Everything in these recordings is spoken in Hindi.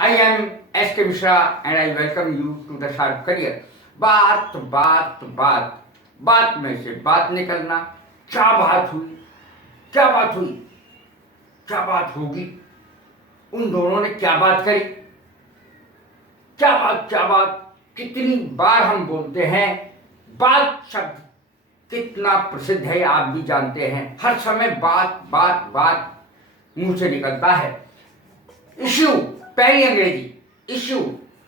I am S.K. Mishra and I welcome you to the Sharp Career. बात बात बात बात में से बात निकलना। क्या बात हुई, क्या बात हुई, क्या बात होगी, उन दोनों ने क्या बात करी, क्या बात क्या बात। कितनी बार हम बोलते हैं, बात शब्द कितना प्रसिद्ध है आप भी जानते हैं। हर समय बात बात बात मुंह से निकलता है। इश्यू पहली अंग्रेजी, इश्यू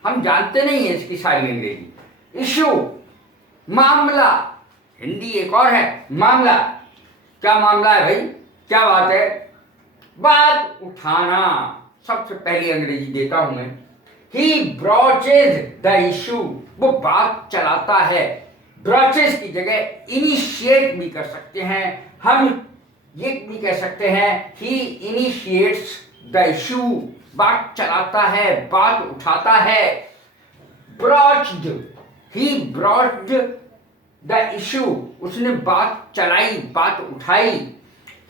हम जानते नहीं है इसकी सारी अंग्रेजी। इश्यू मामला, हिंदी एक और है मामला। क्या मामला है भाई, क्या बात है, बात उठाना। सबसे पहली अंग्रेजी देता हूं मैं। ही ब्रॉचेज द इशू, वो बात चलाता है। ब्रॉचेज की जगह इनिशिएट भी कर सकते हैं हम, ये भी कह सकते हैं ही इनिशिएट्स द इशू, बात चलाता है, बात उठाता है। ब्रॉच्ड, ही ब्रॉच्ड द इशू, उसने बात चलाई, बात उठाई।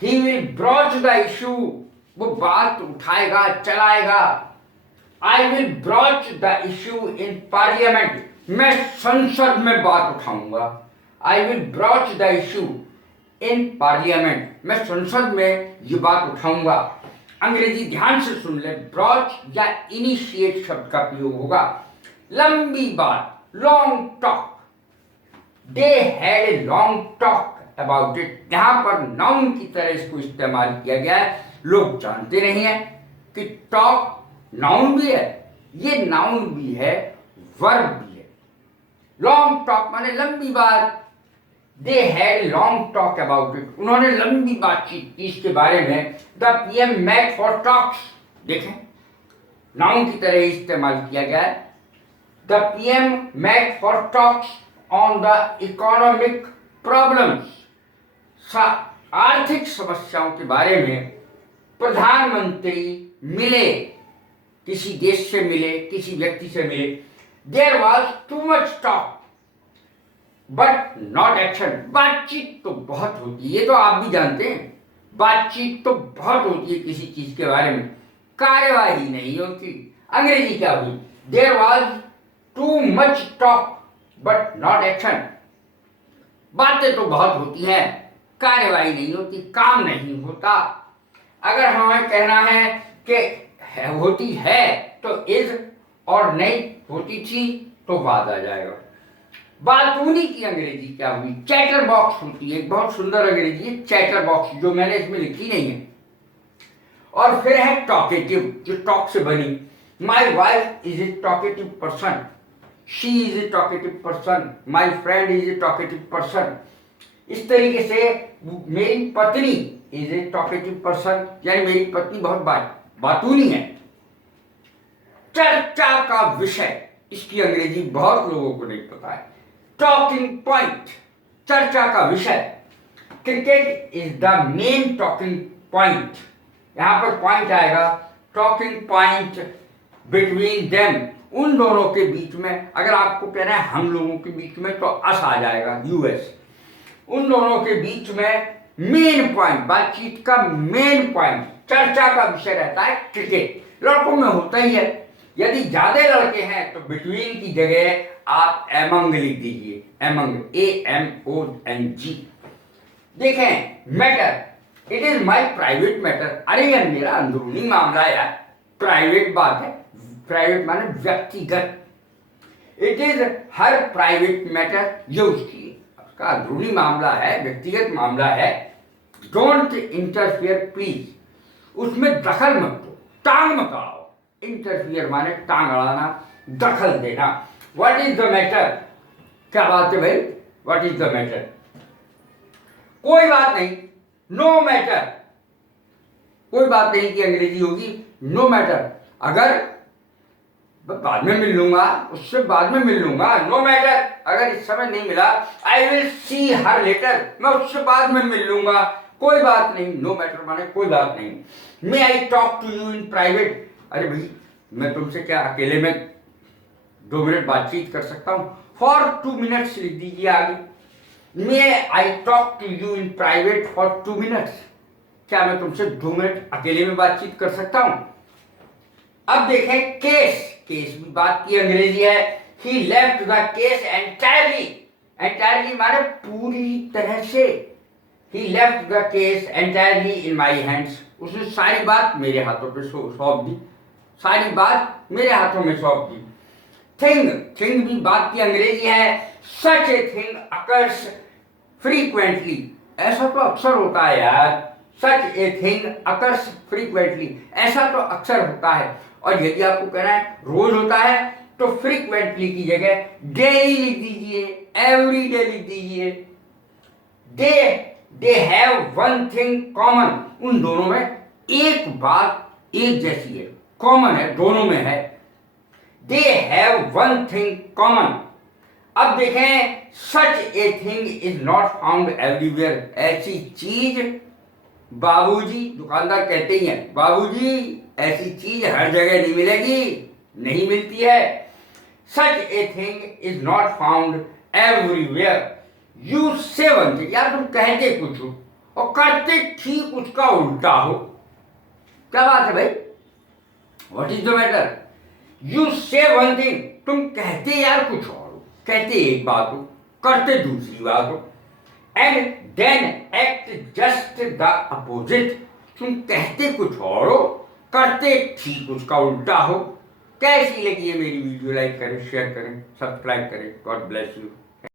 He will brooch the issue, वो बात उठाएगा, चलाएगा। I will brooch the issue in parliament, मैं संसद में बात उठाऊंगा। I will brooch the issue in parliament, मैं संसद में ये बात उठाऊंगा। अंग्रेजी ध्यान से सुन ले, ब्रॉच या इनिशिएट शब्द का प्रयोग होगा। लंबी बात, long talk, they had a long talk about it. यहां पर नाउन की तरह इसको इस्तेमाल किया गया है। लोग जानते नहीं है कि टॉक नाउन भी है, ये नाउन भी है, वर्ब भी है। लॉन्ग टॉक माने लंबी बात। They had long talk about it, उन्होंने लंबी बातचीत की इसके बारे में। The PM met for talks, देखें नाउन की तरह इस्तेमाल किया गया है। The PM met for talks on the economic problems, आर्थिक समस्याओं के बारे में प्रधानमंत्री मिले, किसी देश से मिले, किसी व्यक्ति से मिले। There was too much talk but not action, बातचीत तो बहुत होती है, ये तो आप भी जानते हैं। बातचीत तो बहुत होती है किसी चीज के बारे में, कार्यवाही नहीं होती। अंग्रेजी क्या हुई, there was too much talk but not action. बातें तो बहुत होती हैं, कार्यवाही नहीं होती, काम नहीं होता। अगर हमें कहना है कि होती है तो इज, और नहीं होती थी तो बाद आ जाएगा। बातूनी की अंग्रेजी क्या हुई, चैटर बॉक्स होती है। एक बहुत सुंदर अंग्रेजी है चैटर बॉक्स, जो मैंने इसमें लिखी नहीं है। और फिर है टॉकेटिव, जो टॉक से बनी। My wife is a talkative person, she is a talkative person, my friend is a talkative person. इस तरीके से मेरी पत्नी इज ए टॉकेटिव पर्सन, यानी मेरी पत्नी बहुत बातूनी है। चर्चा का विषय, इसकी अंग्रेजी बहुत लोगों को नहीं पता है। टॉकिंग पॉइंट, चर्चा का विषय। Cricket is the main talking point, यहां पर पॉइंट आएगा। टॉकिंग पॉइंट बिटवीन देम, उन दोनों के बीच में। अगर आपको कहना है हम लोगों के बीच में तो अस आ जाएगा, यूएस। उन दोनों के बीच में मेन पॉइंट, बातचीत का मेन पॉइंट, चर्चा का विषय रहता है क्रिकेट। लड़कों में होता ही है, यदि ज्यादा लड़के हैं तो बिटवीन की जगह आप एमंग लिख दीजिए, एमंग, AMONG। देखें matter, it is my private matter. अरे यार मेरा अंदरूनी मामला है यार, प्राइवेट बात है, प्राइवेट माने व्यक्तिगत। It is her private matter, ये उसका अंदरूनी मामला है, व्यक्तिगत मामला है। डोंट इंटरफियर प्लीज, उसमें दखल मत दो, टांग मत अड़ाओ। इंटरफियर माने टांग अड़ाना, दखल देना। व्हाट इज द मैटर, क्या बात है भाई, व्हाट इज द मैटर। कोई बात नहीं, नो मैटर, कोई बात नहीं की अंग्रेजी होगी नो मैटर। अगर बाद में मिल लूंगा, उससे बाद में मिल लूंगा, नो मैटर। अगर इस समय नहीं मिला, I will see her letter, मैं उससे बाद में मिल लूंगा, कोई बात नहीं। नो मैटर माने कोई बात नहीं। May I talk to you in private, अरे भाई मैं तुमसे क्या अकेले में 2 मिनट बातचीत कर सकता हूं। फॉर 2 मिनट्स लिख दीजिए आगे। May I talk to you in private for 2 minutes, क्या मैं तुमसे 2 मिनट अकेले में बातचीत कर सकता हूं। अब देखें केस, केस भी बात की अंग्रेजी है। He left the case entirely, entirely माने पूरी तरह से। He left the case entirely in my hands, उसने सारी बात मेरे हाथों पे सौंप दी, सारी बात मेरे हाथों में सौंप दी। थिंग, थिंग भी बात की अंग्रेजी है। Such a thing occurs frequently, ऐसा तो अक्सर होता है यार। सच ए थिंग अकर्स फ्रीक्वेंटली, ऐसा तो अक्सर होता है। और यदि आपको कहना है रोज होता है तो फ्रीक्वेंटली की जगह डेली लिख दीजिए, एवरी डे लिख दीजिए। They they have one thing common, उन दोनों में एक बात एक जैसी है, कॉमन है, दोनों में है। They have one thing common. अब देखें such a thing is not found everywhere, ऐसी चीज, बाबूजी दुकानदार कहते ही हैं, बाबूजी ऐसी चीज हर जगह नहीं मिलेगी, नहीं मिलती है। Such a thing is not found everywhere. You say one thing, यार तुम कहते कुछ हो और करते ठीक उसका उल्टा हो, क्या बात है भाई, what is the matter. You say one thing, तुम कहते यार कुछ और हो, कहते एक बात हो, करते दूसरी बात हो। And then act just the opposite, तुम कहते कुछ और हो, करते ठीक उसका उल्टा हो। कैसी लगी है मेरी वीडियो? लाइक करें, शेयर करें, सब्सक्राइब करें। God bless you.